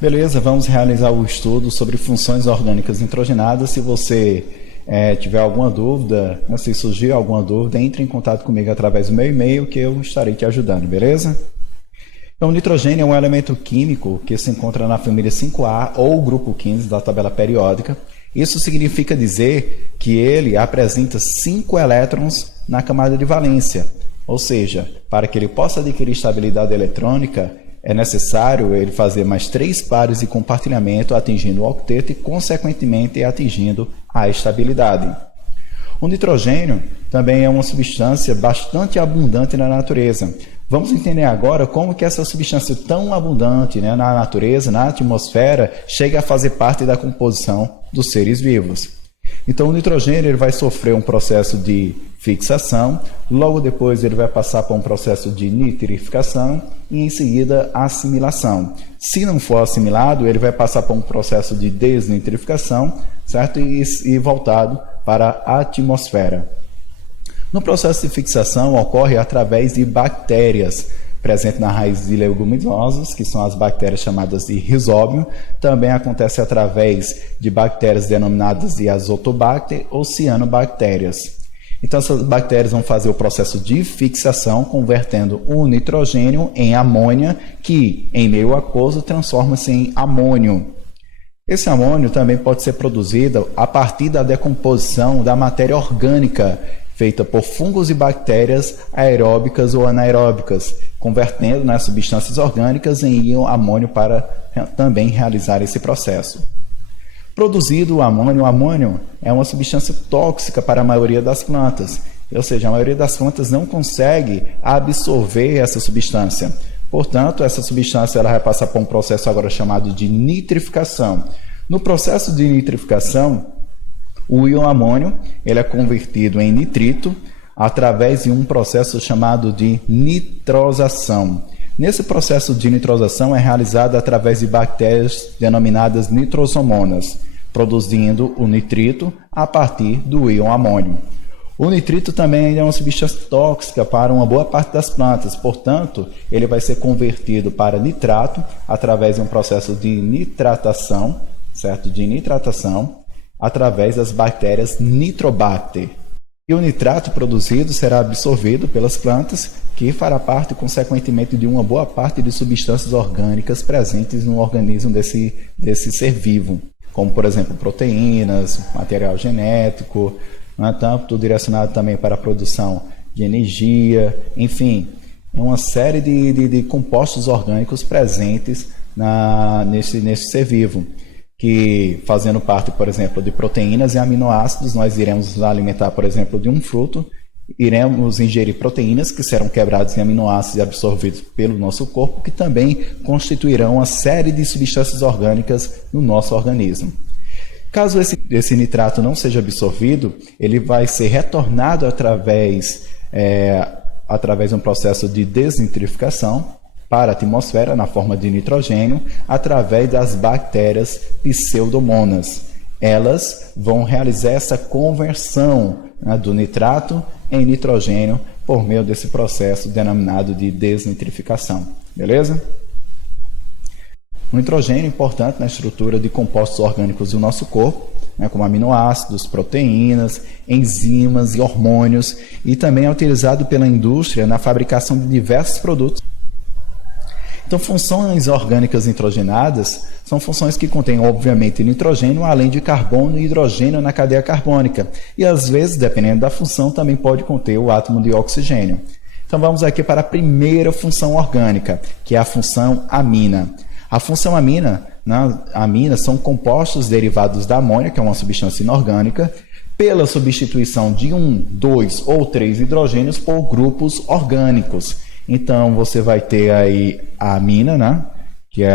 Beleza, vamos realizar o estudo sobre funções orgânicas nitrogenadas. Se você tiver alguma dúvida, se surgir alguma dúvida, entre em contato comigo através do meu e-mail que eu estarei te ajudando, beleza? Então, o nitrogênio é um elemento químico que se encontra na família 5A ou grupo 15 da tabela periódica. Isso significa dizer que ele apresenta 5 elétrons na camada de valência, ou seja, para que ele possa adquirir estabilidade eletrônica, é necessário ele fazer mais 3 pares de compartilhamento, atingindo o octeto e, consequentemente, atingindo a estabilidade. O nitrogênio também é uma substância bastante abundante na natureza. Vamos entender agora como que essa substância tão abundante, na natureza, na atmosfera, chega a fazer parte da composição dos seres vivos. Então, o nitrogênio ele vai sofrer um processo de fixação, logo depois ele vai passar por um processo de nitrificação e, em seguida, assimilação. Se não for assimilado, ele vai passar por um processo de desnitrificação, certo? E voltado para a atmosfera. No processo de fixação, ocorre através de bactérias presentes na raiz de leguminosas, que são as bactérias chamadas de rizóbio. Também acontece através de bactérias denominadas de azotobacter ou cianobactérias. Então, essas bactérias vão fazer o processo de fixação, convertendo o nitrogênio em amônia, que, em meio aquoso, transforma-se em amônio. Esse amônio também pode ser produzido a partir da decomposição da matéria orgânica, feita por fungos e bactérias aeróbicas ou anaeróbicas, convertendo substâncias orgânicas em íon amônio para também realizar esse processo. Produzido o amônio é uma substância tóxica para a maioria das plantas, ou seja, a maioria das plantas não consegue absorver essa substância. Portanto, essa substância ela vai passar por um processo agora chamado de nitrificação. No processo de nitrificação, o íon amônio ele é convertido em nitrito através de um processo chamado de nitrosação. Nesse processo de nitrosação é realizado através de bactérias denominadas nitrosomonas, produzindo o nitrito a partir do íon amônio. O nitrito também é uma substância tóxica para uma boa parte das plantas, portanto, ele vai ser convertido para nitrato através de um processo de nitratação, certo? De nitratação, através das bactérias Nitrobacter. E o nitrato produzido será absorvido pelas plantas, que fará parte, consequentemente, de uma boa parte de substâncias orgânicas presentes no organismo desse ser vivo, como, por exemplo, proteínas, material genético, tanto direcionado também para a produção de energia, enfim, uma série de compostos orgânicos presentes nesse ser vivo, que fazendo parte, por exemplo, de proteínas e aminoácidos, nós iremos nos alimentar, por exemplo, de um fruto, iremos ingerir proteínas que serão quebradas em aminoácidos e absorvidos pelo nosso corpo, que também constituirão uma série de substâncias orgânicas no nosso organismo. Caso esse nitrato não seja absorvido, ele vai ser retornado através de um processo de desnitrificação para a atmosfera na forma de nitrogênio, através das bactérias pseudomonas. Elas vão realizar essa conversão do nitrato em nitrogênio por meio desse processo denominado de desnitrificação. Beleza? O nitrogênio é importante na estrutura de compostos orgânicos do nosso corpo, como aminoácidos, proteínas, enzimas e hormônios, e também é utilizado pela indústria na fabricação de diversos produtos. Então, funções orgânicas nitrogenadas são funções que contêm, obviamente, nitrogênio, além de carbono e hidrogênio na cadeia carbônica. E, às vezes, dependendo da função, também pode conter o átomo de oxigênio. Então, vamos aqui para a primeira função orgânica, que é a função amina. A função amina são compostos derivados da amônia, que é uma substância inorgânica, pela substituição de 1, 2 ou 3 hidrogênios por grupos orgânicos. Então, você vai ter aí a amina, que é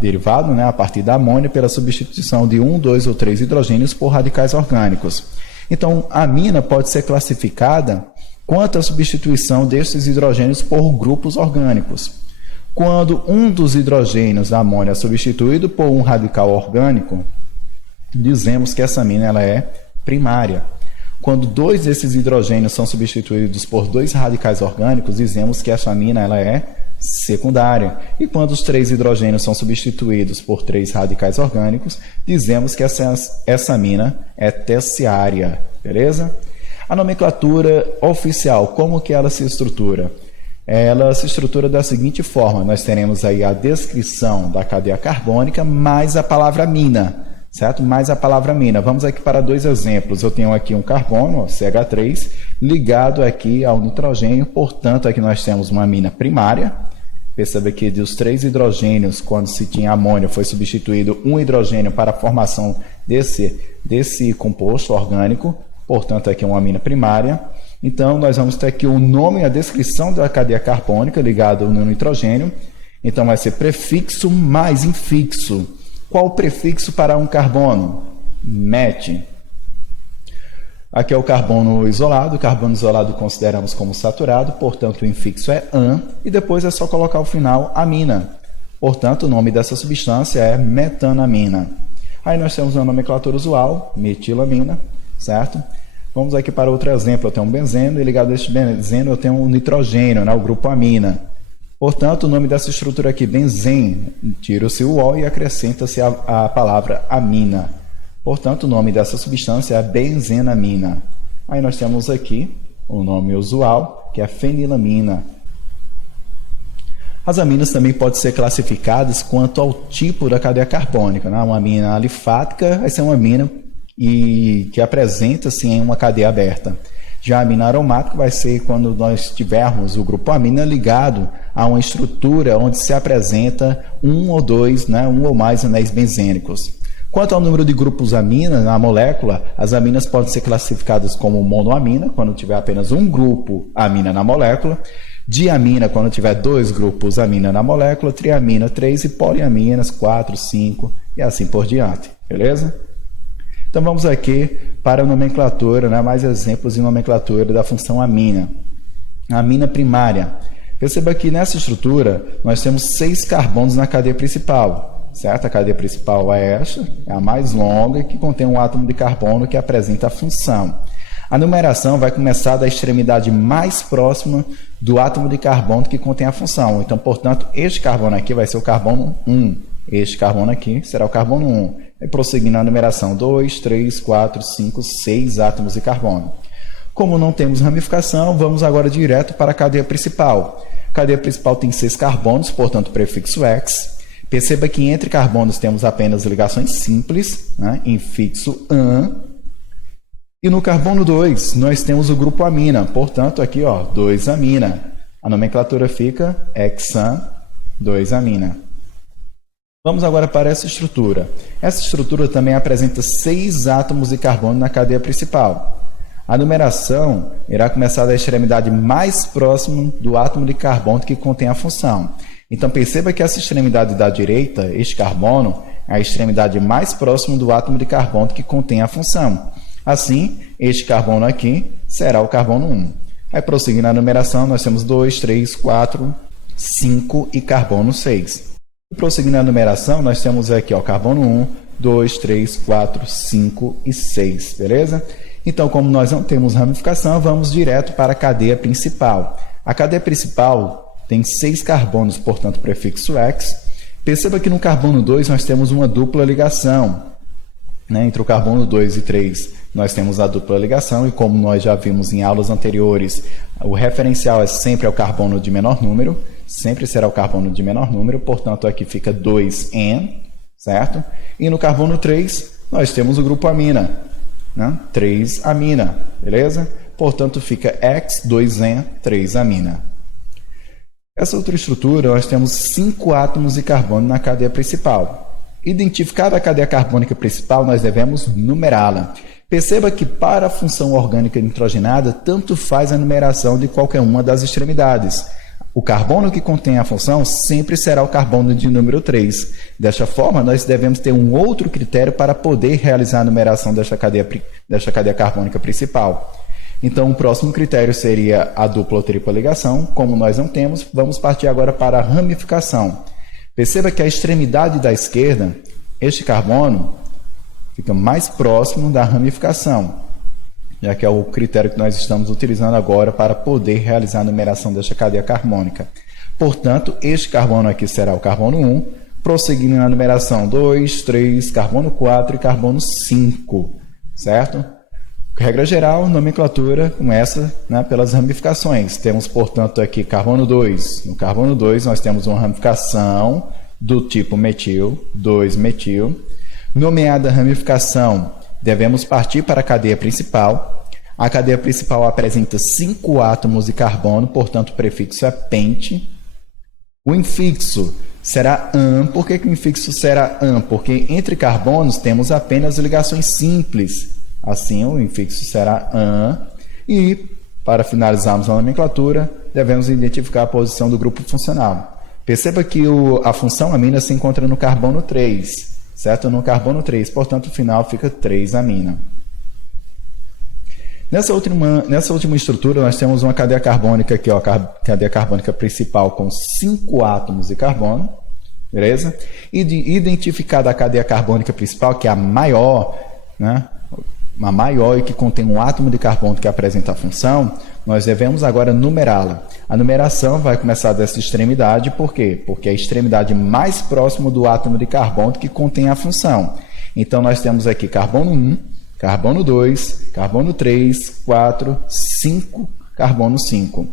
derivado a partir da amônia, pela substituição de 1, 2 ou 3 hidrogênios por radicais orgânicos. Então, a amina pode ser classificada quanto à substituição desses hidrogênios por grupos orgânicos. Quando um dos hidrogênios da amônia é substituído por um radical orgânico, dizemos que essa amina ela é primária. Quando 2 desses hidrogênios são substituídos por 2 radicais orgânicos, dizemos que essa amina ela é secundária. E quando os 3 hidrogênios são substituídos por 3 radicais orgânicos, dizemos que essa amina é terciária, beleza? A nomenclatura oficial, como que ela se estrutura? Ela se estrutura da seguinte forma: nós teremos aí a descrição da cadeia carbônica mais a palavra amina, certo? Mais a palavra amina. Vamos aqui para 2 exemplos. Eu tenho aqui um carbono, CH3, ligado aqui ao nitrogênio, portanto, aqui nós temos uma amina primária. Perceba que dos 3 hidrogênios, quando se tinha amônio, foi substituído um hidrogênio para a formação desse composto orgânico, portanto, aqui é uma amina primária. Então, nós vamos ter aqui o nome e a descrição da cadeia carbônica ligado no nitrogênio. Então, vai ser prefixo mais infixo. Qual o prefixo para um carbono? Met. Aqui é o carbono isolado. O carbono isolado consideramos como saturado, portanto, o infixo é an. E depois é só colocar o final amina. Portanto, o nome dessa substância é metanamina. Aí nós temos uma nomenclatura usual, metilamina, certo? Vamos aqui para outro exemplo. Eu tenho um benzeno e ligado a este benzeno eu tenho um nitrogênio, né, o grupo amina. Portanto, o nome dessa estrutura aqui, benzene, tira-se o O e acrescenta-se a palavra amina. Portanto, o nome dessa substância é benzenamina. Aí nós temos aqui o nome usual, que é fenilamina. As aminas também podem ser classificadas quanto ao tipo da cadeia carbônica, né? Uma amina alifática vai ser uma amina que apresenta-se em uma cadeia aberta. Já a amina aromática vai ser quando nós tivermos o grupo amina ligado a uma estrutura onde se apresenta um ou dois, né, um ou mais anéis benzênicos. Quanto ao número de grupos amina na molécula, as aminas podem ser classificadas como monoamina, quando tiver apenas um grupo amina na molécula, diamina, quando tiver 2 grupos amina na molécula, triamina, 3 e poliaminas, 4, 5 e assim por diante, beleza? Então vamos aqui para a nomenclatura, né? Mais exemplos de nomenclatura da função amina. Amina primária. Perceba que nessa estrutura nós temos 6 carbonos na cadeia principal, certo? A cadeia principal é esta, é a mais longa, que contém um átomo de carbono que apresenta a função. A numeração vai começar da extremidade mais próxima do átomo de carbono que contém a função. Então, portanto, este carbono aqui vai ser o carbono 1. Este carbono aqui será o carbono 1. E prosseguindo a numeração, 2, 3, 4, 5, 6 átomos de carbono. Como não temos ramificação, vamos agora direto para a cadeia principal. A cadeia principal tem 6 carbonos, portanto, prefixo X. Perceba que entre carbonos temos apenas ligações simples, né? Infixo an. E no carbono 2, nós temos o grupo amina, portanto, aqui, 2-amina. A nomenclatura fica hexan 2-amina. Vamos agora para essa estrutura. Essa estrutura também apresenta 6 átomos de carbono na cadeia principal. A numeração irá começar da extremidade mais próxima do átomo de carbono que contém a função. Então, perceba que essa extremidade da direita, este carbono, é a extremidade mais próxima do átomo de carbono que contém a função. Assim, este carbono aqui será o carbono 1. Aí, prosseguindo a numeração, nós temos 2, 3, 4, 5 e carbono 6. Prosseguindo a numeração, nós temos aqui carbono 1, 2, 3, 4, 5 e 6, beleza? Então, como nós não temos ramificação, vamos direto para a cadeia principal. A cadeia principal tem 6 carbonos, portanto, prefixo X. Perceba que no carbono 2 nós temos uma dupla ligação, né? Entre o carbono 2 e 3 nós temos a dupla ligação e como nós já vimos em aulas anteriores, o referencial é sempre o carbono de menor número, sempre será o carbono de menor número, portanto aqui fica 2N, certo? E no carbono 3 nós temos o grupo amina, né? 3-amina, beleza? Portanto fica X2N 3-amina. Essa outra estrutura nós temos 5 átomos de carbono na cadeia principal. Identificada a cadeia carbônica principal, nós devemos numerá-la. Perceba que para a função orgânica nitrogenada, tanto faz a numeração de qualquer uma das extremidades. O carbono que contém a função sempre será o carbono de número 3. Desta forma, nós devemos ter um outro critério para poder realizar a numeração desta cadeia carbônica principal. Então, o próximo critério seria a dupla ou tripla ligação. Como nós não temos, vamos partir agora para a ramificação. Perceba que a extremidade da esquerda, este carbono, fica mais próximo da ramificação, já que é o critério que nós estamos utilizando agora para poder realizar a numeração desta cadeia carbônica. Portanto, este carbono aqui será o carbono 1, prosseguindo na numeração 2, 3, carbono 4 e carbono 5, certo? Regra geral, nomenclatura começa, né, pelas ramificações. Temos, portanto, aqui carbono 2. No carbono 2, nós temos uma ramificação do tipo metil, 2-metil. Nomeada a ramificação, devemos partir para a cadeia principal. A cadeia principal apresenta 5 átomos de carbono, portanto, o prefixo é pente. O infixo será -an. Por que o infixo será -an? Porque entre carbonos temos apenas ligações simples. Assim, o infixo será -an. E, para finalizarmos a nomenclatura, devemos identificar a posição do grupo funcional. Perceba que a função amina se encontra no carbono 3, certo? No carbono 3, portanto, o final fica 3-amina. Nessa última estrutura, nós temos uma cadeia carbônica aqui, ó, cadeia carbônica principal com 5 átomos de carbono, beleza? E identificada a cadeia carbônica principal, que é a maior, né? Uma maior e que contém um átomo de carbono que apresenta a função, nós devemos agora numerá-la. A numeração vai começar dessa extremidade, por quê? Porque é a extremidade mais próxima do átomo de carbono que contém a função. Então, nós temos aqui carbono 1, carbono 2, carbono 3, 4, 5, carbono 5.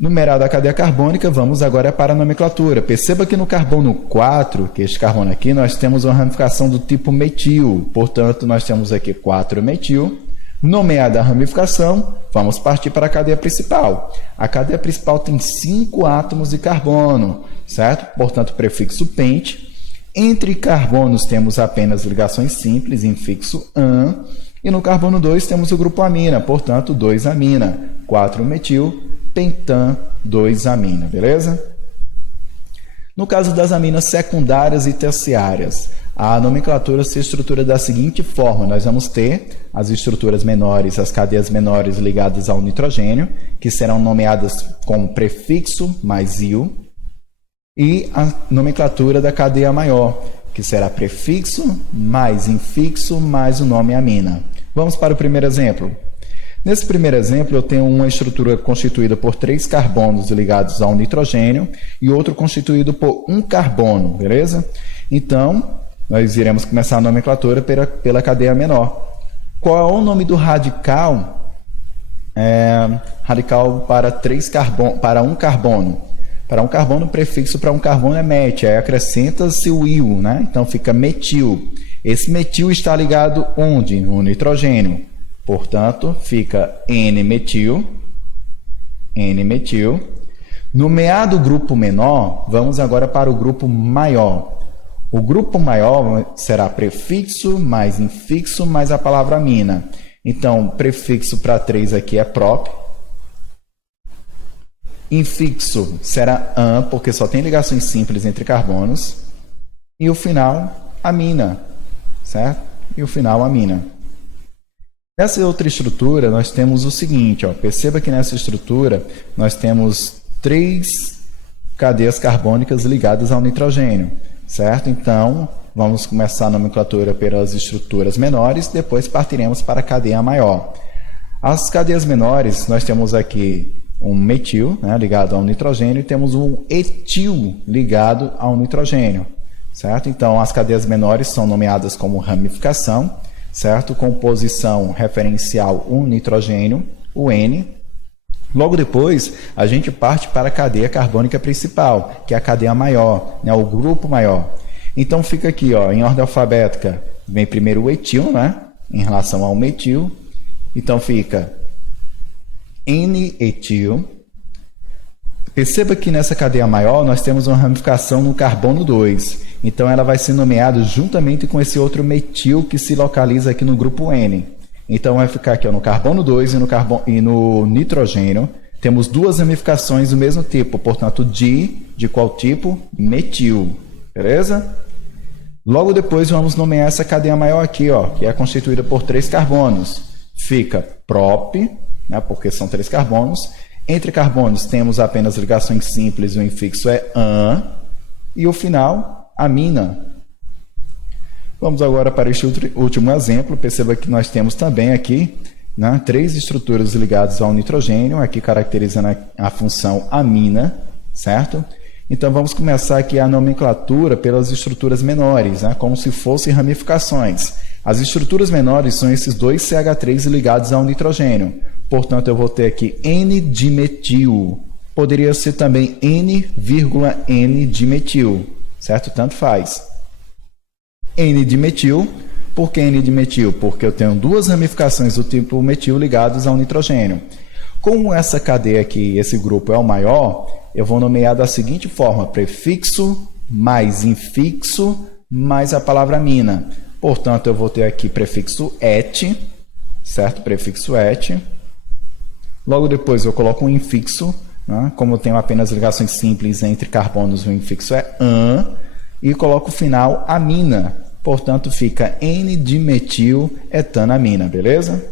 Numerada a cadeia carbônica, vamos agora para a nomenclatura. Perceba que no carbono 4, que é este carbono aqui, nós temos uma ramificação do tipo metil. Portanto, nós temos aqui 4-metil. Nomeada a ramificação, vamos partir para a cadeia principal. A cadeia principal tem 5 átomos de carbono, certo? Portanto, prefixo pente. Entre carbonos temos apenas ligações simples, infixo -an. E no carbono 2 temos o grupo amina, portanto, 2-amina, 4-metil. Pentan 2-amina, beleza? No caso das aminas secundárias e terciárias, a nomenclatura se estrutura da seguinte forma: nós vamos ter as estruturas menores, as cadeias menores ligadas ao nitrogênio, que serão nomeadas com prefixo mais -il, e a nomenclatura da cadeia maior, que será prefixo mais infixo mais o nome amina. Vamos para o primeiro exemplo. Nesse primeiro exemplo, eu tenho uma estrutura constituída por 3 carbonos ligados ao nitrogênio e outro constituído por 1 carbono, beleza? Então, nós iremos começar a nomenclatura pela cadeia menor. Qual é o nome do radical? Radical para 1 carbono. Para 1 carbono, o prefixo para 1 carbono é met, aí acrescenta-se o il, né? Então fica metil. Esse metil está ligado onde? No nitrogênio. Portanto, fica N-metil. N-metil. Nomeado o grupo menor, vamos agora para o grupo maior. O grupo maior será prefixo mais infixo mais a palavra amina. Então, prefixo para 3 aqui é prop. Infixo será -an, porque só tem ligações simples entre carbonos. E o final, amina, certo? E o final, amina. Nessa outra estrutura, nós temos o seguinte, ó, perceba que nessa estrutura nós temos 3 cadeias carbônicas ligadas ao nitrogênio, certo? Então, vamos começar a nomenclatura pelas estruturas menores, depois partiremos para a cadeia maior. As cadeias menores, nós temos aqui um metil, né, ligado ao nitrogênio, e temos um etil ligado ao nitrogênio, certo? Então, as cadeias menores são nomeadas como ramificação, certo? Composição referencial 1 nitrogênio, o N. Logo depois, a gente parte para a cadeia carbônica principal, que é a cadeia maior, né? O grupo maior. Então, fica aqui, ó, em ordem alfabética, vem primeiro o etil, né? Em relação ao metil. Então, fica N-etil. Perceba que nessa cadeia maior nós temos uma ramificação no carbono 2. Então, ela vai ser nomeada juntamente com esse outro metil que se localiza aqui no grupo N. Então, vai ficar aqui ó, no carbono 2 e no nitrogênio. Temos 2 ramificações do mesmo tipo, portanto, de qual tipo? Metil. Beleza? Logo depois, vamos nomear essa cadeia maior aqui, ó, que é constituída por 3 carbonos. Fica prop, né, porque são 3 carbonos. Entre carbonos, temos apenas ligações simples, o infixo é -an. E o final, amina. Vamos agora para este último exemplo. Perceba que nós temos também aqui, né, 3 estruturas ligadas ao nitrogênio, aqui caracterizando a função amina, certo? Então vamos começar aqui a nomenclatura pelas estruturas menores, né? Como se fossem ramificações. As estruturas menores são esses dois CH3 ligados ao nitrogênio. Portanto, eu vou ter aqui N-dimetil. Poderia ser também N,N-dimetil, certo? Tanto faz. N-dimetil. Por que N-dimetil? Porque eu tenho duas ramificações do tipo metil ligadas ao nitrogênio. Como essa cadeia aqui, esse grupo é o maior, eu vou nomear da seguinte forma: prefixo mais infixo mais a palavra amina. Portanto, eu vou ter aqui prefixo et, certo? Prefixo et. Logo depois eu coloco um infixo, né? Como eu tenho apenas ligações simples entre carbonos, o infixo é an, e coloco o final amina. Portanto, fica N-dimetil-etanamina, beleza?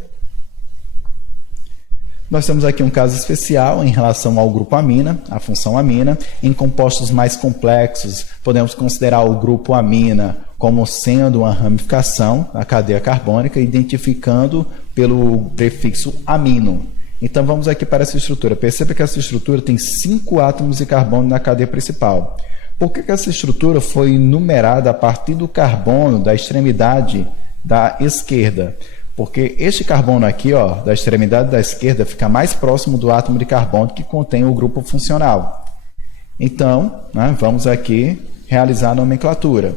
Nós temos aqui um caso especial em relação ao grupo amina, a função amina. Em compostos mais complexos, podemos considerar o grupo amina como sendo uma ramificação da cadeia carbônica, identificando pelo prefixo amino. Então, vamos aqui para essa estrutura. Perceba que essa estrutura tem 5 átomos de carbono na cadeia principal. Por que essa estrutura foi numerada a partir do carbono da extremidade da esquerda? Porque este carbono aqui, ó, da extremidade da esquerda, fica mais próximo do átomo de carbono que contém o grupo funcional. Então, né, vamos aqui realizar a nomenclatura,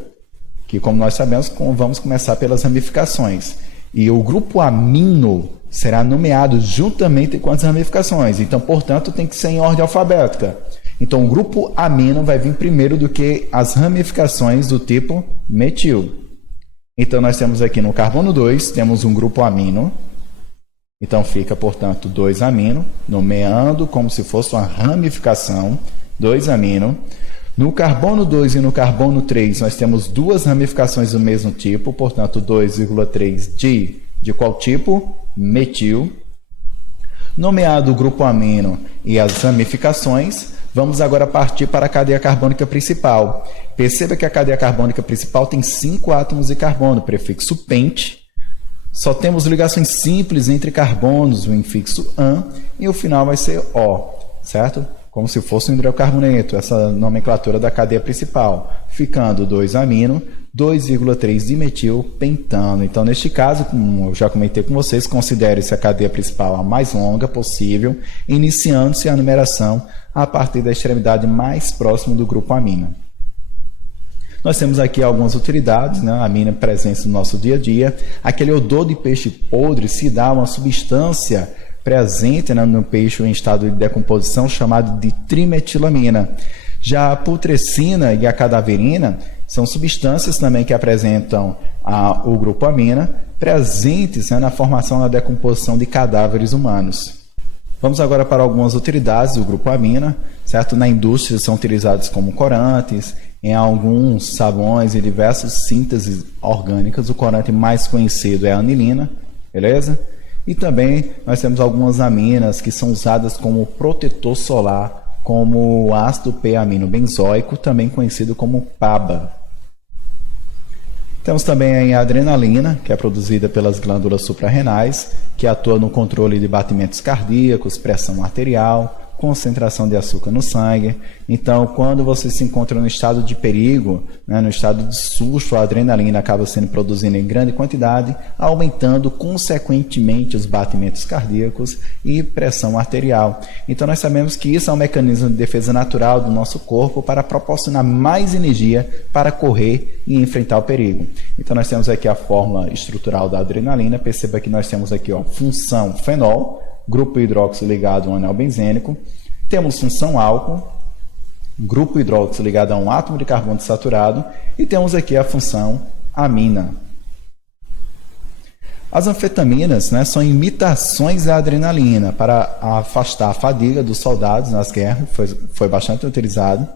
que, como nós sabemos, vamos começar pelas ramificações. E o grupo amino será nomeado juntamente com as ramificações. Então, portanto, tem que ser em ordem alfabética. Então, o grupo amino vai vir primeiro do que as ramificações do tipo metil. Então, nós temos aqui no carbono 2, temos um grupo amino. Então, fica, portanto, 2-amino, nomeando como se fosse uma ramificação, 2-amino. No carbono 2 e no carbono 3, nós temos duas ramificações do mesmo tipo, portanto, 2,3 de qual tipo? Metil. Nomeado o grupo amino e as ramificações, vamos agora partir para a cadeia carbônica principal. Perceba que a cadeia carbônica principal tem 5 átomos de carbono, prefixo pente. Só temos ligações simples entre carbonos, o infixo an, e o final vai ser O, certo? Como se fosse um hidrocarboneto, essa nomenclatura da cadeia principal, ficando 2-amino, 2,3 dimetil pentano. Então, neste caso, como eu já comentei com vocês, considere-se a cadeia principal a mais longa possível, iniciando-se a numeração a partir da extremidade mais próxima do grupo amina. Nós temos aqui algumas utilidades, né? A amina presente no nosso dia a dia. Aquele odor de peixe podre se dá a uma substância presente, né, no peixe em estado de decomposição chamado de trimetilamina. Já a putrescina e a cadaverina são substâncias também que apresentam o grupo amina, presentes, né, na formação e na decomposição de cadáveres humanos. Vamos agora para algumas utilidades do grupo amina, certo? Na indústria são utilizados como corantes, em alguns sabões e diversas sínteses orgânicas. O corante mais conhecido é a anilina, beleza? E também nós temos algumas aminas que são usadas como protetor solar, como o ácido p-aminobenzoico, também conhecido como PABA. Temos também a adrenalina, que é produzida pelas glândulas suprarrenais, que atua no controle de batimentos cardíacos, pressão arterial, concentração de açúcar no sangue. Então, quando você se encontra no estado de perigo, né, no estado de susto, a adrenalina acaba sendo produzida em grande quantidade, aumentando consequentemente os batimentos cardíacos e pressão arterial. Então, nós sabemos que isso é um mecanismo de defesa natural do nosso corpo para proporcionar mais energia para correr e enfrentar o perigo. Então, nós temos aqui a fórmula estrutural da adrenalina. Perceba que nós temos aqui, ó, função fenol, grupo hidróxido ligado a um anel benzênico. Temos função álcool, grupo hidróxido ligado a um átomo de carbono saturado. E temos aqui a função amina. As anfetaminas, né, são imitações da adrenalina para afastar a fadiga dos soldados nas guerras. Foi bastante utilizado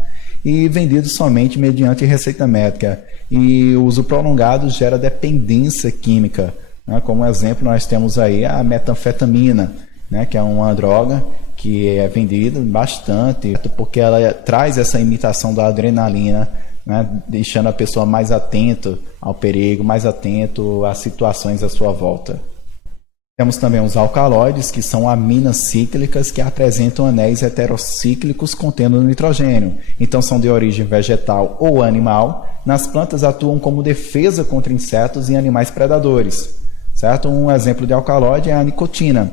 e vendido somente mediante receita médica. E o uso prolongado gera dependência química, né? Como exemplo, nós temos aí a metanfetamina, né, que é uma droga que é vendida bastante, porque ela traz essa imitação da adrenalina, né, deixando a pessoa mais atento ao perigo, mais atento às situações à sua volta. Temos também os alcaloides, que são aminas cíclicas que apresentam anéis heterocíclicos contendo nitrogênio. Então, são de origem vegetal ou animal. Nas plantas atuam como defesa contra insetos e animais predadores. Certo? Um exemplo de alcaloide é a nicotina.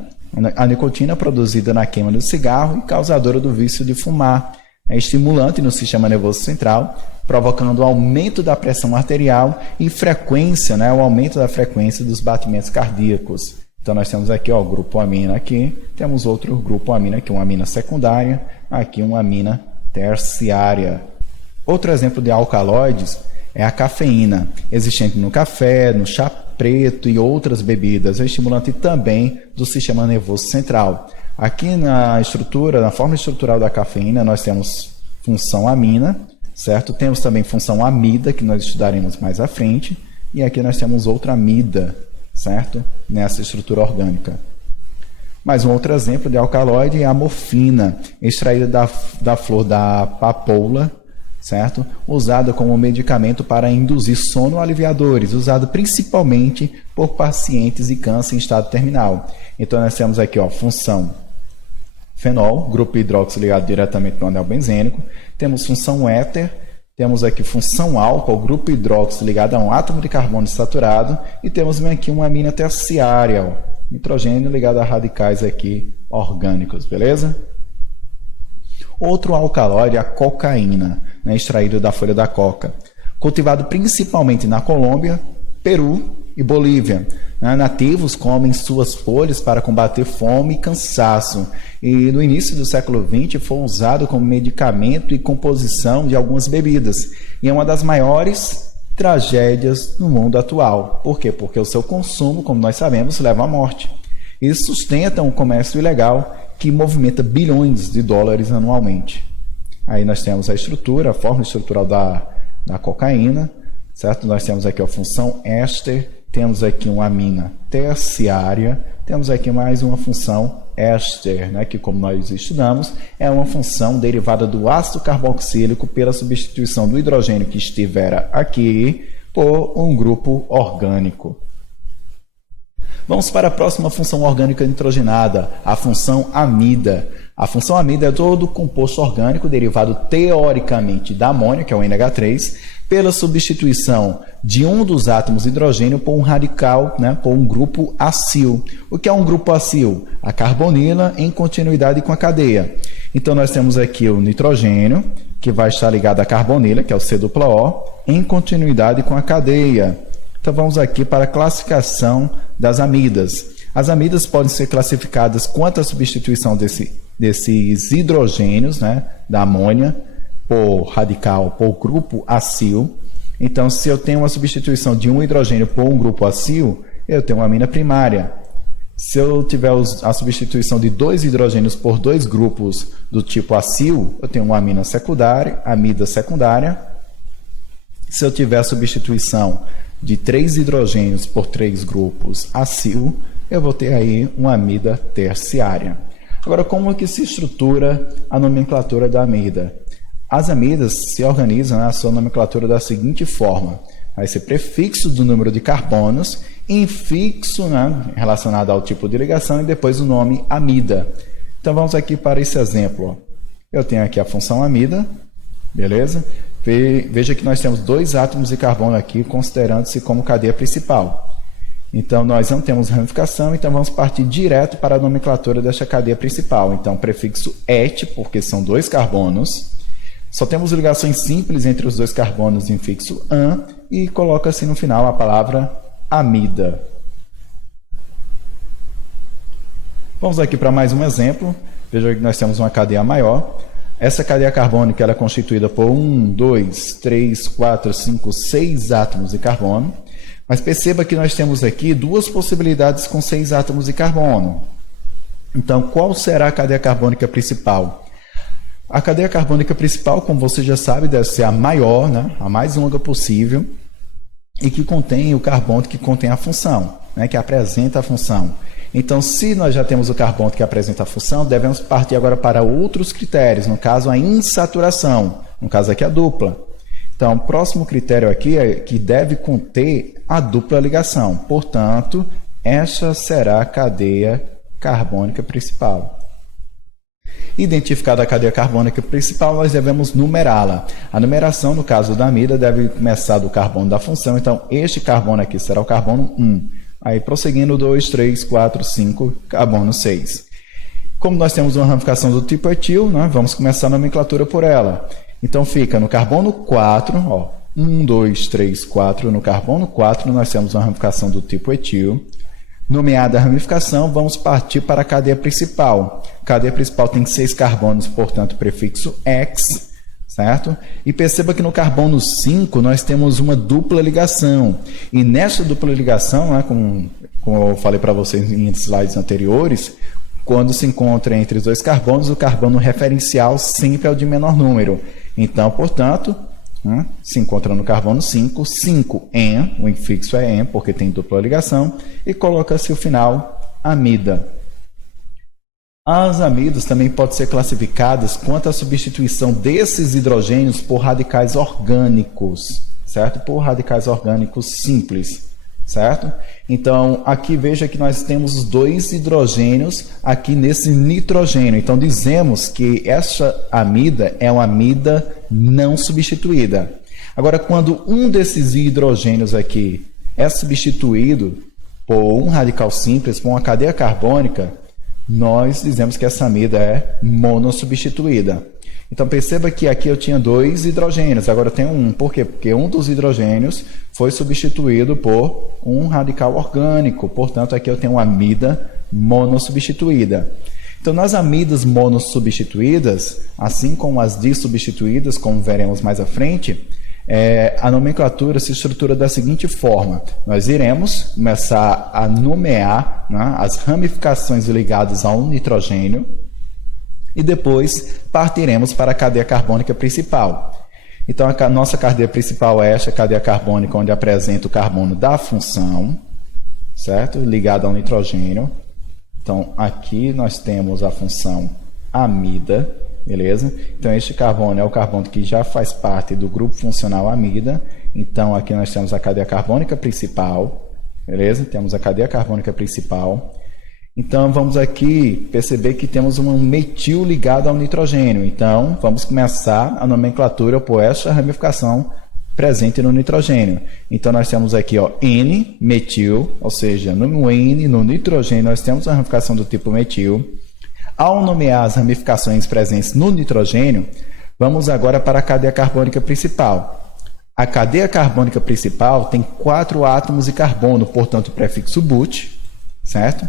A nicotina é produzida na queima do cigarro e causadora do vício de fumar. É estimulante no sistema nervoso central, provocando o aumento da pressão arterial e frequência, o aumento da frequência dos batimentos cardíacos. Então, nós temos aqui o grupo amina aqui, temos outro grupo amina aqui, uma amina secundária, aqui uma amina terciária. Outro exemplo de alcaloides é a cafeína, existente no café, no chá preto e outras bebidas, é estimulante também do sistema nervoso central. Aqui na forma estrutural da cafeína, nós temos função amina, certo? Temos também função amida, que nós estudaremos mais à frente, e aqui nós temos outra amida, certo? Nessa estrutura orgânica. Mais um outro exemplo de alcaloide é a morfina, extraída da flor da papoula, certo? Usada como medicamento para induzir sono aliviadores, usado principalmente por pacientes de câncer em estado terminal. Então, nós temos aqui função fenol, grupo hidróxido ligado diretamente no anel benzênico. Temos função éter. Temos aqui função álcool, grupo hidróxido ligado a um átomo de carbono saturado. E temos aqui uma amina terciária, nitrogênio ligado a radicais aqui orgânicos, beleza? Outro alcaloide é a cocaína, extraído da folha da coca. Cultivado principalmente na Colômbia, Peru e Bolívia. Nativos comem suas folhas para combater fome e cansaço. E no início do século XX foi usado como medicamento e composição de algumas bebidas. E é uma das maiores tragédias no mundo atual. Por quê? Porque o seu consumo, como nós sabemos, leva à morte. E sustenta um comércio ilegal que movimenta bilhões de dólares anualmente. Aí nós temos a forma estrutural da cocaína, certo? Nós temos aqui a função éster, temos aqui uma amina terciária, temos aqui mais uma função éster, que como nós estudamos, é uma função derivada do ácido carboxílico pela substituição do hidrogênio que estivera aqui por um grupo orgânico. Vamos para a próxima função orgânica nitrogenada, a função amida. A função amida é todo composto orgânico derivado teoricamente da amônia, que é o NH3, pela substituição de um dos átomos de hidrogênio por um radical, por um grupo acil. O que é um grupo acil? A carbonila em continuidade com a cadeia. Então, nós temos aqui o nitrogênio, que vai estar ligado à carbonila, que é o C+O, em continuidade com a cadeia. Então, vamos aqui para a classificação das amidas. As amidas podem ser classificadas quanto à substituição desses hidrogênios, da amônia, por radical, por grupo acil. Então, se eu tenho uma substituição de um hidrogênio por um grupo acil, eu tenho uma amina primária. Se eu tiver a substituição de dois hidrogênios por dois grupos do tipo acil, eu tenho uma amida secundária. Se eu tiver a substituição de 3 hidrogênios por 3 grupos acil, eu vou ter aí uma amida terciária. Agora, como é que se estrutura a nomenclatura da amida? As amidas se organizam na sua nomenclatura da seguinte forma: vai ser prefixo do número de carbonos, infixo relacionado ao tipo de ligação e depois o nome amida. Então, vamos aqui para esse exemplo. Eu tenho aqui a função amida, beleza? Veja que nós temos 2 átomos de carbono aqui, considerando-se como cadeia principal. Então, nós não temos ramificação, então vamos partir direto para a nomenclatura desta cadeia principal. Então, prefixo et, porque são 2 carbonos. Só temos ligações simples entre os 2 carbonos, infixo an, e coloca-se no final a palavra amida. Vamos aqui para mais um exemplo. Veja que nós temos uma cadeia maior. Essa cadeia carbônica ela é constituída por 1, 2, 3, 4, 5, 6 átomos de carbono. Mas perceba que nós temos aqui 2 possibilidades com 6 átomos de carbono. Então, qual será a cadeia carbônica principal? A cadeia carbônica principal, como você já sabe, deve ser a maior, a mais longa possível, e que contém o carbono que contém a função, que apresenta a função. Então, se nós já temos o carbono que apresenta a função, devemos partir agora para outros critérios, no caso a insaturação, no caso aqui a dupla. Então, o próximo critério aqui é que deve conter a dupla ligação. Portanto, esta será a cadeia carbônica principal. Identificada a cadeia carbônica principal, nós devemos numerá-la. A numeração, no caso da amida, deve começar do carbono da função. Então, este carbono aqui será o carbono 1. Aí, prosseguindo, 2, 3, 4, 5, carbono 6. Como nós temos uma ramificação do tipo etil, né, vamos começar a nomenclatura por ela. Então, fica no carbono 4, ó, 1, 2, 3, 4. No carbono 4, nós temos uma ramificação do tipo etil. Nomeada a ramificação, vamos partir para a cadeia principal. A cadeia principal tem 6 carbonos, portanto, prefixo X, certo? E perceba que no carbono 5 nós temos uma dupla ligação. E nessa dupla ligação, né, como eu falei para vocês em slides anteriores, quando se encontra entre os dois carbonos, o carbono referencial sempre é o de menor número. Então, portanto, se encontra no carbono 5, 5-en, o infixo é en, porque tem dupla ligação, e coloca-se o final amida. As amidas também podem ser classificadas quanto à substituição desses hidrogênios por radicais orgânicos, certo? Por radicais orgânicos simples, certo? Então, aqui veja que nós temos os 2 hidrogênios aqui nesse nitrogênio. Então, dizemos que essa amida é uma amida não substituída. Agora, quando um desses hidrogênios aqui é substituído por um radical simples, por uma cadeia carbônica, nós dizemos que essa amida é monossubstituída. Então, perceba que aqui eu tinha 2 hidrogênios, agora eu tenho um. Por quê? Porque um dos hidrogênios foi substituído por um radical orgânico. Portanto, aqui eu tenho uma amida monossubstituída. Então, nas amidas monossubstituídas, assim como as dissubstituídas, como veremos mais à frente, a nomenclatura se estrutura da seguinte forma. Nós iremos começar a nomear, né, as ramificações ligadas a um nitrogênio, e depois partiremos para a cadeia carbônica principal. Então, a nossa cadeia principal é esta cadeia carbônica, onde apresenta o carbono da função, certo? Ligado ao nitrogênio. Então, aqui nós temos a função amida, beleza? Então, este carbono é o carbono que já faz parte do grupo funcional amida. Então, aqui nós temos a cadeia carbônica principal, beleza? Temos a cadeia carbônica principal. Então, vamos aqui perceber que temos um metil ligado ao nitrogênio. Então, vamos começar a nomenclatura por essa ramificação presente no nitrogênio. Então, nós temos aqui, ó, N-metil, ou seja, no N, no nitrogênio, nós temos a ramificação do tipo metil. Ao nomear as ramificações presentes no nitrogênio, vamos agora para a cadeia carbônica principal. A cadeia carbônica principal tem 4 átomos de carbono, portanto, o prefixo but, certo?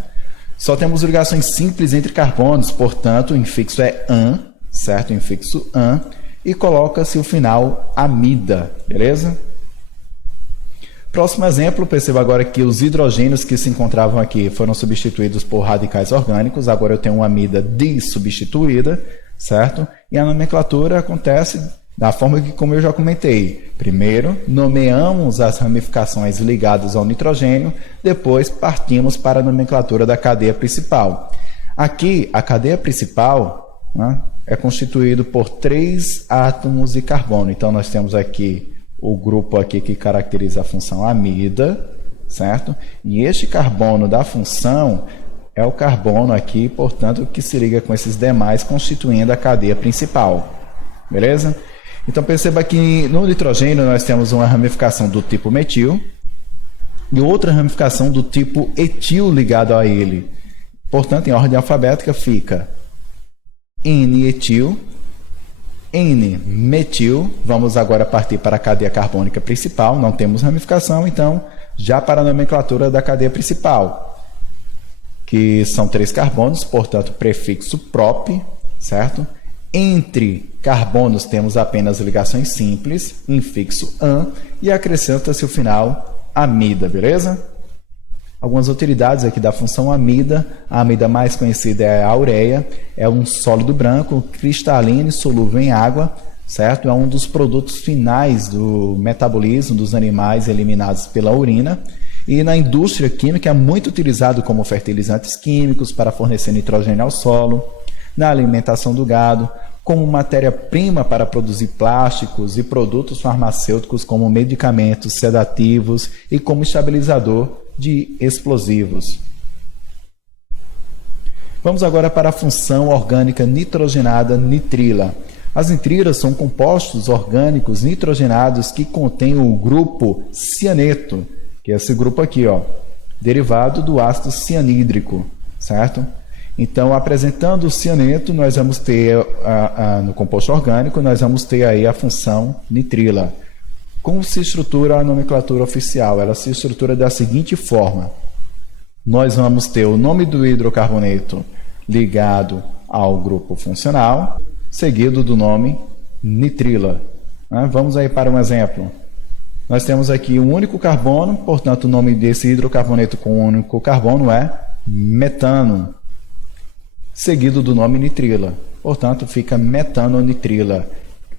Só temos ligações simples entre carbonos, portanto, o infixo é an, certo? O infixo an, e coloca-se o final amida, beleza? Próximo exemplo, perceba agora que os hidrogênios que se encontravam aqui foram substituídos por radicais orgânicos. Agora eu tenho uma amida dissubstituída, certo? E a nomenclatura acontece da forma que, como eu já comentei, primeiro nomeamos as ramificações ligadas ao nitrogênio, depois partimos para a nomenclatura da cadeia principal. Aqui, a cadeia principal, né, é constituído por 3 átomos de carbono. Então, nós temos aqui o grupo aqui que caracteriza a função amida, certo? E este carbono da função é o carbono aqui, portanto, que se liga com esses demais, constituindo a cadeia principal. Beleza? Então, perceba que no nitrogênio nós temos uma ramificação do tipo metil e outra ramificação do tipo etil ligado a ele. Portanto, em ordem alfabética fica N-etil, N-metil. Vamos agora partir para a cadeia carbônica principal. Não temos ramificação, então, já para a nomenclatura da cadeia principal, que são 3 carbonos, portanto, prefixo prop, certo? Entre carbonos temos apenas ligações simples, infixo an, e acrescenta-se o final amida, beleza? Algumas utilidades aqui da função amida. A amida mais conhecida é a ureia, é um sólido branco, cristalino e solúvel em água, certo? É um dos produtos finais do metabolismo dos animais eliminados pela urina. E na indústria química é muito utilizado como fertilizantes químicos para fornecer nitrogênio ao solo, na alimentação do gado, como matéria-prima para produzir plásticos e produtos farmacêuticos como medicamentos sedativos e como estabilizador de explosivos. Vamos agora para a função orgânica nitrogenada nitrila. As nitrilas são compostos orgânicos nitrogenados que contêm o grupo cianeto, que é esse grupo aqui, ó, derivado do ácido cianídrico, certo? Então, apresentando o cianeto, nós vamos ter, no composto orgânico, nós vamos ter aí a função nitrila. Como se estrutura a nomenclatura oficial? Ela se estrutura da seguinte forma. Nós vamos ter o nome do hidrocarboneto ligado ao grupo funcional, seguido do nome nitrila. Vamos aí para um exemplo. Nós temos aqui um único carbono, portanto, o nome desse hidrocarboneto com um único carbono é metano, seguido do nome nitrila. Portanto, fica metanonitrila,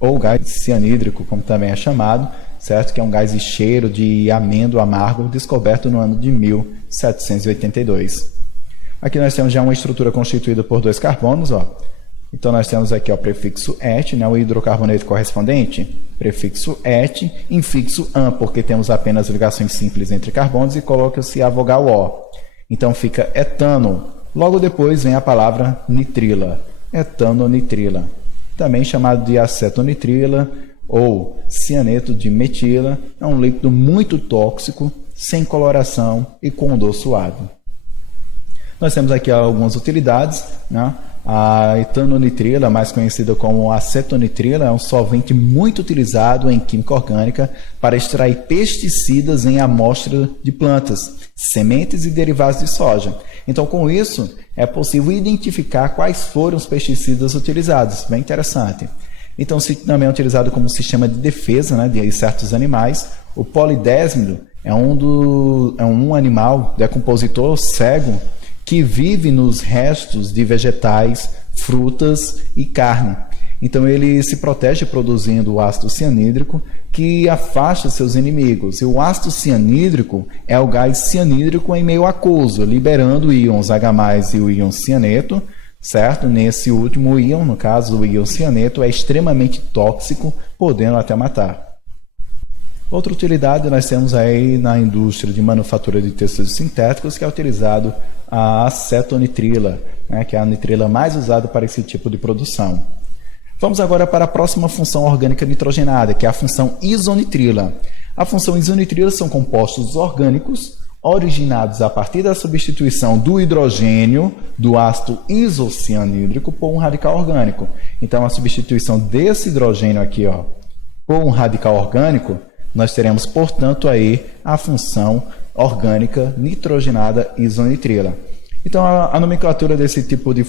ou gás cianídrico, como também é chamado, certo? Que é um gás de cheiro de amêndoa amargo, descoberto no ano de 1782. Aqui nós temos já uma estrutura constituída por dois carbonos, ó. Então, nós temos aqui o prefixo et, né, o hidrocarboneto correspondente, prefixo et, infixo an, porque temos apenas ligações simples entre carbonos, e coloca-se a vogal O. Então, fica etano. Logo depois vem a palavra nitrila, etanonitrila, também chamado de acetonitrila ou cianeto de metila. É um líquido muito tóxico, sem coloração e com odor suave. Nós temos aqui algumas utilidades, né? A etanonitrila, mais conhecida como acetonitrila, é um solvente muito utilizado em química orgânica para extrair pesticidas em amostra de plantas, sementes e derivados de soja. Então, com isso, é possível identificar quais foram os pesticidas utilizados. Bem interessante. Então, também é utilizado como sistema de defesa, né, de certos animais. O polidésmido é um animal decompositor cego que vive nos restos de vegetais, frutas e carne. Então, ele se protege produzindo o ácido cianídrico, que afasta seus inimigos. E o ácido cianídrico é o gás cianídrico em meio aquoso, liberando íons H+, e o íon cianeto, certo? Nesse último íon, no caso, o íon cianeto, é extremamente tóxico, podendo até matar. Outra utilidade nós temos aí na indústria de manufatura de tecidos sintéticos, que é utilizado a acetonitrila, né, que é a nitrila mais usada para esse tipo de produção. Vamos agora para a próxima função orgânica nitrogenada, que é a função isonitrila. A função isonitrila são compostos orgânicos originados a partir da substituição do hidrogênio do ácido isocianídrico por um radical orgânico. Então, a substituição desse hidrogênio aqui, ó, por um radical orgânico, nós teremos, portanto, aí a função orgânica nitrogenada isonitrila. Então, a nomenclatura desse tipo de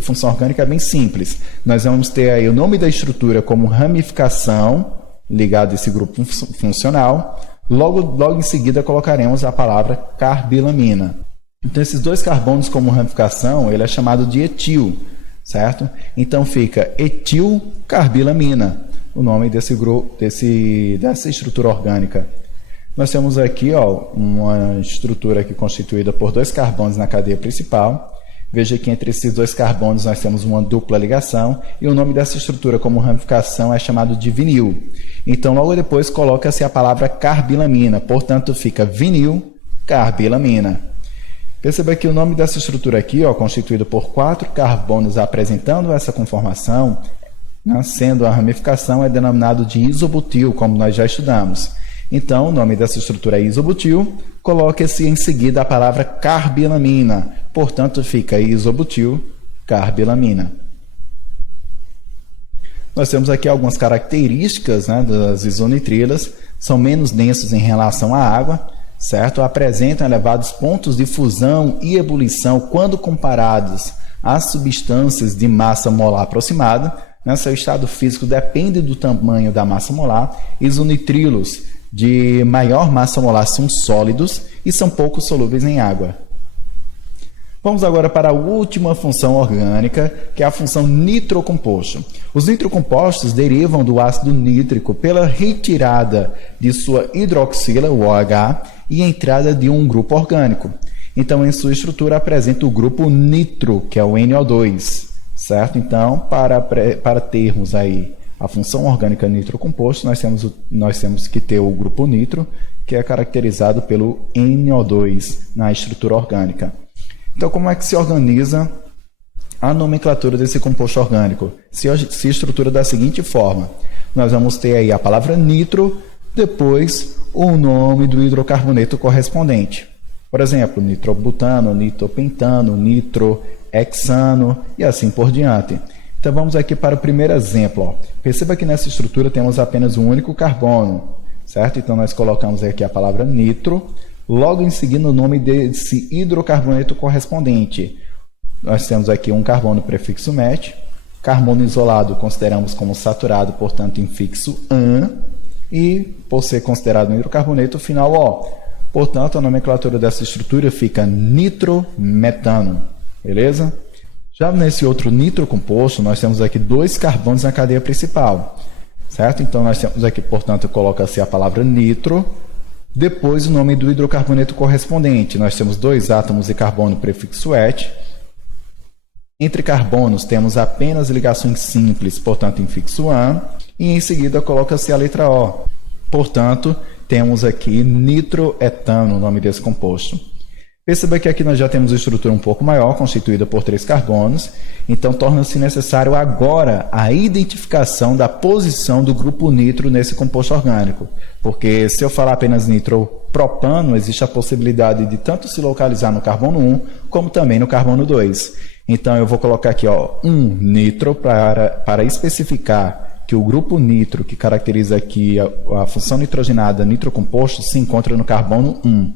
função orgânica é bem simples. Nós vamos ter aí o nome da estrutura como ramificação, ligado a esse grupo funcional. Logo em seguida, colocaremos a palavra carbilamina. Então, esses dois carbonos como ramificação, ele é chamado de etil, certo? Então, fica etilcarbilamina, o nome desse grupo, dessa estrutura orgânica. Nós temos aqui, ó, uma estrutura aqui constituída por dois carbonos na cadeia principal. Veja que entre esses dois carbonos nós temos uma dupla ligação e o nome dessa estrutura como ramificação é chamado de vinil. Então, logo depois coloca-se a palavra carbilamina, portanto fica vinilcarbilamina. Perceba que o nome dessa estrutura aqui, ó, constituída por 4 carbonos apresentando essa conformação, né, sendo a ramificação, é denominado de isobutil, como nós já estudamos. Então, o nome dessa estrutura é isobutil, coloca-se em seguida a palavra carbilamina, portanto fica isobutilcarbilamina. Nós temos aqui algumas características, né, das isonitrilas, são menos densos em relação à água, certo? Apresentam elevados pontos de fusão e ebulição quando comparados às substâncias de massa molar aproximada. Né? Seu estado físico depende do tamanho da massa molar. Isonitrilos de maior massa molar são sólidos e são pouco solúveis em água. Vamos agora para a última função orgânica, que é a função nitrocomposto. Os nitrocompostos derivam do ácido nítrico pela retirada de sua hidroxila, o OH, e entrada de um grupo orgânico. Então, em sua estrutura, apresenta o grupo nitro, que é o NO2, certo? Então, para termos aí a função orgânica nitrocomposto, nós temos que ter o grupo nitro, que é caracterizado pelo NO2 na estrutura orgânica. Então, como é que se organiza a nomenclatura desse composto orgânico? Se estrutura da seguinte forma: nós vamos ter aí a palavra nitro, depois o nome do hidrocarboneto correspondente. Por exemplo, nitrobutano, nitropentano, nitrohexano e assim por diante. Então vamos aqui para o primeiro exemplo. Ó. Perceba que nessa estrutura temos apenas um único carbono, certo? Então nós colocamos aqui a palavra nitro, logo em seguida o nome desse hidrocarboneto correspondente. Nós temos aqui um carbono prefixo met, carbono isolado consideramos como saturado, portanto infixo an, e por ser considerado um hidrocarboneto, o final O. Portanto, a nomenclatura dessa estrutura fica nitrometano, beleza? Já nesse outro nitrocomposto, nós temos aqui 2 carbonos na cadeia principal, certo? Então, nós temos aqui, portanto, coloca-se a palavra nitro, depois o nome do hidrocarboneto correspondente. Nós temos 2 átomos de carbono prefixo et. Entre carbonos, temos apenas ligações simples, portanto, infixo an, e em seguida coloca-se a letra O. Portanto, temos aqui nitroetano, o nome desse composto. Perceba que aqui nós já temos uma estrutura um pouco maior, constituída por 3 carbonos, então torna-se necessário agora a identificação da posição do grupo nitro nesse composto orgânico, porque se eu falar apenas nitropropano, existe a possibilidade de tanto se localizar no carbono 1, como também no carbono 2. Então eu vou colocar aqui nitro para especificar que o grupo nitro, que caracteriza aqui a função nitrogenada nitrocomposto, se encontra no carbono 1.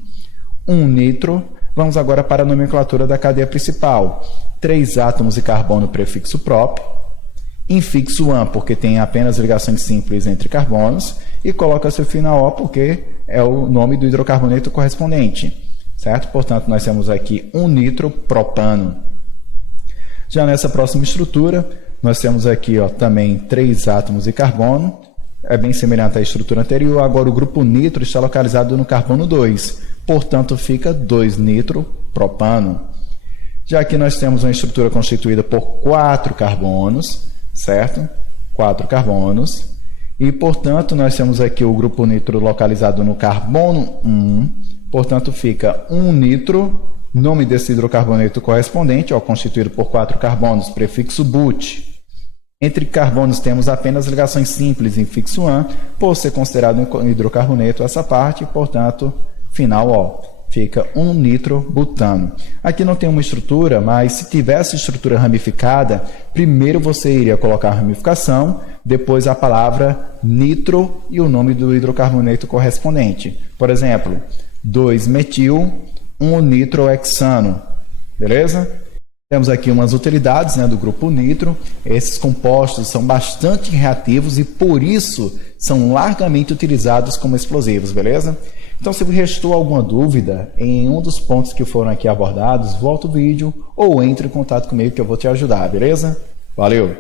1 nitro. Vamos agora para a nomenclatura da cadeia principal. 3 átomos de carbono prefixo prop, infixo an, porque tem apenas ligações simples entre carbonos, e coloca-se o final O, porque é o nome do hidrocarboneto correspondente, certo? Portanto, nós temos aqui 1 nitropropano. Já nessa próxima estrutura, nós temos aqui também 3 átomos de carbono, é bem semelhante à estrutura anterior, agora o grupo nitro está localizado no carbono 2, portanto fica 2 nitropropano. Já aqui nós temos uma estrutura constituída por 4 carbonos, certo? 4 carbonos, e portanto nós temos aqui o grupo nitro localizado no carbono 1, portanto fica 1 nitro, nome desse hidrocarboneto correspondente, constituído por 4 carbonos, prefixo but. Entre carbonos temos apenas ligações simples, infixo an, por ser considerado um hidrocarboneto essa parte, portanto, final O. Fica 1 nitrobutano. Aqui não tem uma estrutura, mas se tivesse estrutura ramificada, primeiro você iria colocar a ramificação, depois a palavra nitro e o nome do hidrocarboneto correspondente. Por exemplo, 2-metil, 1 nitrohexano. Beleza? Temos aqui umas utilidades do grupo nitro. Esses compostos são bastante reativos e, por isso, são largamente utilizados como explosivos, beleza? Então, se restou alguma dúvida em um dos pontos que foram aqui abordados, volta o vídeo ou entre em contato comigo que eu vou te ajudar, beleza? Valeu!